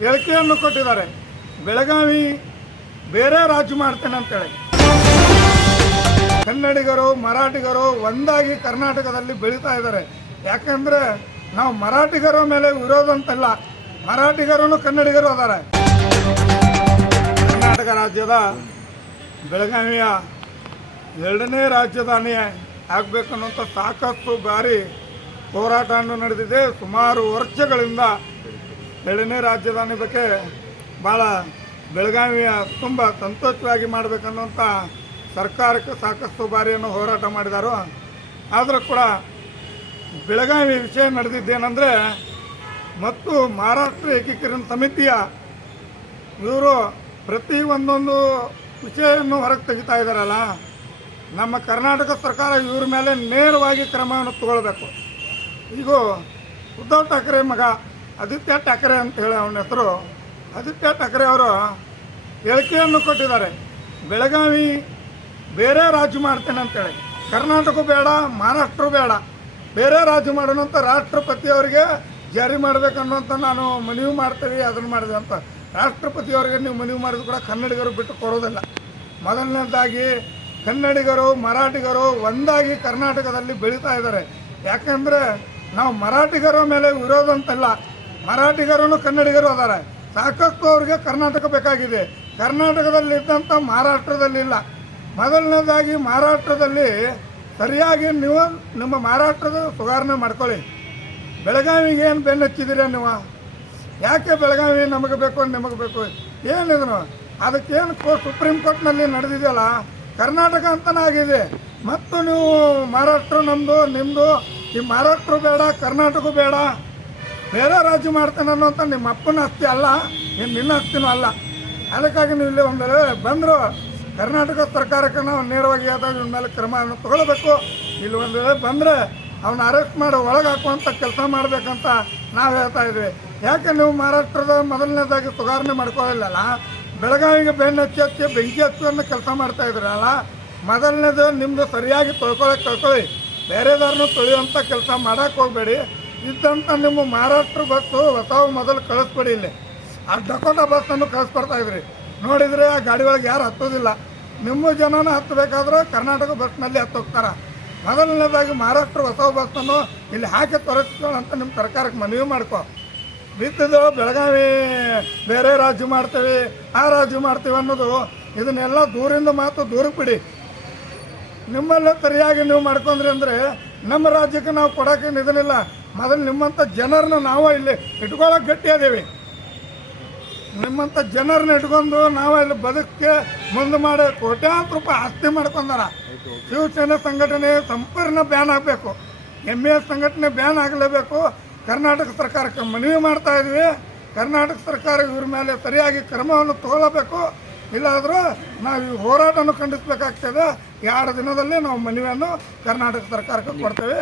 ಹೇಳಿಕೆಯನ್ನು ಕೊಟ್ಟಿದ್ದಾರೆ. ಬೆಳಗಾವಿ ಬೇರೆ ರಾಜ್ಯ ಮಾಡ್ತೇನೆ ಅಂತೇಳಿ ಕನ್ನಡಿಗರು, ಮರಾಠಿಗರು ಒಂದಾಗಿ ಕರ್ನಾಟಕದಲ್ಲಿ ಬೆಳೀತಾ ಇದ್ದಾರೆ. ಯಾಕಂದ್ರೆ ನಾವು ಮರಾಠಿಗರ ಮೇಲೆ ವಿರೋಧ ಅಂತಲ್ಲ ಮರಾಠಿಗರೂ ಕನ್ನಡಿಗರು ಅದಾರೆ. ಕರ್ನಾಟಕ ರಾಜ್ಯದ ಬೆಳಗಾವಿಯ ಎರಡನೇ ರಾಜಧಾನಿ ಆಗಬೇಕನ್ನುವಂಥ ಸಾಕಷ್ಟು ಬಾರಿ ಹೋರಾಟವನ್ನು ನಡೆದಿದೆ. ಸುಮಾರು ವರ್ಷಗಳಿಂದ ಎರಡನೇ ರಾಜಧಾನಿ ಬಗ್ಗೆ ಭಾಳ ಬೆಳಗಾವಿಯ ತುಂಬ ಸಂತೋಷವಾಗಿ ಮಾಡಬೇಕನ್ನುವಂಥ ಸರ್ಕಾರಕ್ಕೆ ಸಾಕಷ್ಟು ಬಾರಿಯನ್ನು ಹೋರಾಟ ಮಾಡಿದರು. ಆದರೂ ಕೂಡ ಬೆಳಗಾವಿ ವಿಷಯ ನಡೆದಿದ್ದೇನೆಂದರೆ, ಮತ್ತು ಮಹಾರಾಷ್ಟ್ರ ಏಕೀಕರಣ ಸಮಿತಿಯ ಇವರು ಪ್ರತಿ ಒಂದೊಂದು ವಿಷಯವನ್ನು ಹೊರಗೆ ತೆಗಿತಾ ಇದ್ದಾರಲ್ಲ ನಮ್ಮ ಕರ್ನಾಟಕ ಸರ್ಕಾರ ಇವ್ರ ಮೇಲೆ ನೇರವಾಗಿ ಕ್ರಮವನ್ನು ತಗೊಳ್ಬೇಕು. ಈಗ ಉದ್ಧವ್ ಠಾಕ್ರೆ ಮಗ ಆದಿತ್ಯ ಠಾಕ್ರೆ ಅಂತ ಹೇಳಿ ಅವನ ಹೆಸರು. ಆದಿತ್ಯ ಠಾಕ್ರೆ ಅವರು ಹೇಳಿಕೆಯನ್ನು ಕೊಟ್ಟಿದ್ದಾರೆ. ಬೆಳಗಾವಿ ಬೇರೆ ರಾಜ್ಯ ಮಾಡ್ತೇನೆ ಅಂತೇಳಿ ಕರ್ನಾಟಕ ಬೇಡ ಮಹಾರಾಷ್ಟ್ರ ಬೇಡ. ಬೇರೆ ರಾಜ್ಯ ಮಾಡೋಣ ಅಂತ ರಾಷ್ಟ್ರಪತಿಯವರಿಗೆ ಜಾರಿ ಮಾಡಬೇಕನ್ನುವಂಥ ನಾನು ಮನವಿ ಮಾಡ್ತೀವಿ, ಅದನ್ನು ಮಾಡಿದೆ ಅಂತ. ರಾಷ್ಟ್ರಪತಿಯವರಿಗೆ ನೀವು ಮನವಿ ಮಾಡಿದ್ರು ಕೂಡ ಕನ್ನಡಿಗರು ಬಿಟ್ಟು ಕೊಡೋದಿಲ್ಲ. ಮೊದಲನೇದಾಗಿ ಕನ್ನಡಿಗರು, ಮರಾಠಿಗರು ಒಂದಾಗಿ ಕರ್ನಾಟಕದಲ್ಲಿ ಬೆಳೀತಾ ಇದ್ದಾರೆ. ಯಾಕೆಂದರೆ ನಾವು ಮರಾಠಿಗರ ಮೇಲೆ ವಿರೋಧ ಅಂತಲ್ಲ. ಮರಾಠಿಗರು ಕನ್ನಡಿಗರು ಅದಾರೆ. ಸಾಕಷ್ಟು ಅವರಿಗೆ ಕರ್ನಾಟಕ ಬೇಕಾಗಿದೆ. ಕರ್ನಾಟಕದಲ್ಲಿ ಇದ್ದಂಥ ಮಹಾರಾಷ್ಟ್ರದಲ್ಲಿ ಇಲ್ಲ ಮೊದಲನೇದಾಗಿ ಮಹಾರಾಷ್ಟ್ರದಲ್ಲಿ ಸರಿಯಾಗಿ ನೀವು ನಿಮ್ಮ ಮಹಾರಾಷ್ಟ್ರದ ಸುಧಾರಣೆ ಮಾಡ್ಕೊಳ್ಳಿ. ಬೆಳಗಾವಿಗೆ ಏನು ಬೆನ್ನು ಹಚ್ಚಿದ್ದೀರ ನೀವು? ಯಾಕೆ ಬೆಳಗಾವಿ ನಮಗೆ ಬೇಕು ನಿಮಗೆ ಬೇಕು? ಏನಿದ್ರು ಅದಕ್ಕೇನು ಕೋ ಸುಪ್ರೀಂ ಕೋರ್ಟ್ನಲ್ಲಿ ನಡೆದಿದೆಯಲ್ಲ? ಕರ್ನಾಟಕ ಅಂತಲೇ ಆಗಿದೆ. ಮತ್ತು ನೀವು ಮಹಾರಾಷ್ಟ್ರ ನಮ್ಮದು ನಿಮ್ಮದು ಈ ಮಹಾರಾಷ್ಟ್ರ ಬೇಡ, ಕರ್ನಾಟಕ ಬೇಡ. ಬೇರೆ ರಾಜ್ಯ ಮಾಡ್ತೇನೆ ಅನ್ನೋಂಥ ನಿಮ್ಮ ಅಪ್ಪನ ಆಸ್ತಿ ಅಲ್ಲ ನಿಮ್ಮ ನಿನ್ನ ಆಸ್ತಿನೂ ಅಲ್ಲ. ಅದಕ್ಕಾಗಿ ನೀವು ಇಲ್ಲಿ ಒಂದು ಬಂದರು ಕರ್ನಾಟಕ ಸರ್ಕಾರಕ್ಕೆ ನಾವು ನೇರವಾಗಿ ಯಾವುದಾದ್ರು ಮೇಲೆ ಕ್ರಮವನ್ನು ತಗೊಳ್ಬೇಕು. ಇಲ್ಲಿ ಒಂದು ವೇಳೆ ಬಂದರೆ ಅವನ್ನ ಅರೆಸ್ಟ್ ಮಾಡಿ ಒಳಗೆ ಹಾಕುವಂಥ ಕೆಲಸ ಮಾಡಬೇಕಂತ ನಾವು ಹೇಳ್ತಾ ಇದ್ವಿ. ಯಾಕೆ ನೀವು ಮಹಾರಾಷ್ಟ್ರದ ಮೊದಲನೇದಾಗಿ ಸುಧಾರಣೆ ಮಾಡ್ಕೊಳ್ಳಿಲ್ಲಲ್ಲ? ಬೆಳಗಾವಿಗೆ ಬೆನ್ನು ಹಚ್ಚಿ ಹಚ್ಚಿ ಬೆಂಕಿ ಹಚ್ಚುವಂಥ ಕೆಲಸ ಮಾಡ್ತಾ ಇದ್ರಲ್ಲ? ಮೊದಲನೇದು ನಿಮ್ಮದು ಸರಿಯಾಗಿ ತೊಳ್ಕೊಳಕ್ಕೆ ತೊಳ್ಕೊಳ್ಳಿ ಬೇರೆದಾರನ್ನೂ ತೊಳೆಯುವಂಥ ಕೆಲಸ ಮಾಡೋಕ್ಕೆ ಹೋಗಬೇಡಿ. ಇದ್ದಂಥ ನಿಮ್ಮ ಮಹಾರಾಷ್ಟ್ರ ಬಸ್ಸು ಹೊಸವು ಮೊದಲು ಕಳಿಸ್ಬೇಡಿ ಇಲ್ಲಿ. ಆ ಡಕೋಟ ಬಸ್ಸನ್ನು ಕಳಿಸ್ಕೊಡ್ತಾ ಇದ್ರಿ. ನೋಡಿದರೆ ಆ ಗಾಡಿ ಒಳಗೆ ಯಾರು ಹತ್ತೋದಿಲ್ಲ. ನಿಮ್ಮ ಜನನ ಹತ್ತಬೇಕಾದ್ರೆ ಕರ್ನಾಟಕ ಬಸ್ನಲ್ಲಿ ಹತ್ತೋಗ್ತಾರೆ. ಮೊದಲನೇದಾಗಿ ಮಹಾರಾಷ್ಟ್ರ ಹೊಸ ಬಸ್ಸನ್ನು ಇಲ್ಲಿ ಹಾಕಿ ತೊರಸ್ಕೊಳ್ಳೋಂತ ನಿಮ್ಮ ಸರ್ಕಾರಕ್ಕೆ ಮನವಿ ಮಾಡ್ಕೊ. ಬಿದ್ದದು ಬೆಳಗಾವಿ ಬೇರೆ ರಾಜ್ಯ ಮಾಡ್ತೀವಿ, ಆ ರಾಜ್ಯ ಮಾಡ್ತೀವಿ ಅನ್ನೋದು ಇದನ್ನೆಲ್ಲ ದೂರಿಂದ ಮಾತು ದೂರ ಬಿಡಿ. ನಿಮ್ಮಲ್ಲೇ ಸರಿಯಾಗಿ ನೀವು ಮಾಡ್ಕೊಂಡ್ರಿ ಅಂದರೆ ನಮ್ಮ ರಾಜ್ಯಕ್ಕೆ ನಾವು ಕೊಡೋಕೆ ಇದನ್ನಿಲ್ಲ ಮೊದಲು ನಿಮ್ಮಂಥ ಜನರನ್ನ ನಾವು ಇಲ್ಲಿ ಇಟ್ಕೊಳ್ಳೋಕೆ ಗಟ್ಟಿ ಅದೇವಿ. ನಿಮ್ಮಂಥ ಜನರನ್ನ ಇಟ್ಕೊಂಡು ನಾವು ಇಲ್ಲಿ ಬದುಕಕ್ಕೆ ಮುಂದೆ ಮಾಡಿ ಕೋಟ್ಯಾಂತರ ರೂಪಾಯಿ ಆಸ್ತಿ ಮಾಡ್ಕೊಂಡಾರ. ಶಿವಸೇನೆ ಸಂಘಟನೆ ಸಂಪೂರ್ಣ ಬ್ಯಾನ್ ಆಗಬೇಕು. ಎಂ ಎ ಸಂಘಟನೆ ಬ್ಯಾನ್ ಆಗಲೇಬೇಕು. ಕರ್ನಾಟಕ ಸರ್ಕಾರಕ್ಕೆ ಮನವಿ ಮಾಡ್ತಾ ಇದ್ವಿ. ಕರ್ನಾಟಕ ಸರ್ಕಾರ ಇವ್ರ ಮೇಲೆ ಸರಿಯಾಗಿ ಕ್ರಮವನ್ನು ತಗೊಳ್ಳಬೇಕು. ಇಲ್ಲಾದರೂ ನಾವು ಈ ಹೋರಾಟವನ್ನು ಖಂಡಿಸಬೇಕಾಗ್ತದೆ. ಎರಡು ದಿನದಲ್ಲಿ ನಾವು ಮನವಿಯನ್ನು ಕರ್ನಾಟಕ ಸರ್ಕಾರಕ್ಕೆ ಕೊಡ್ತೇವೆ.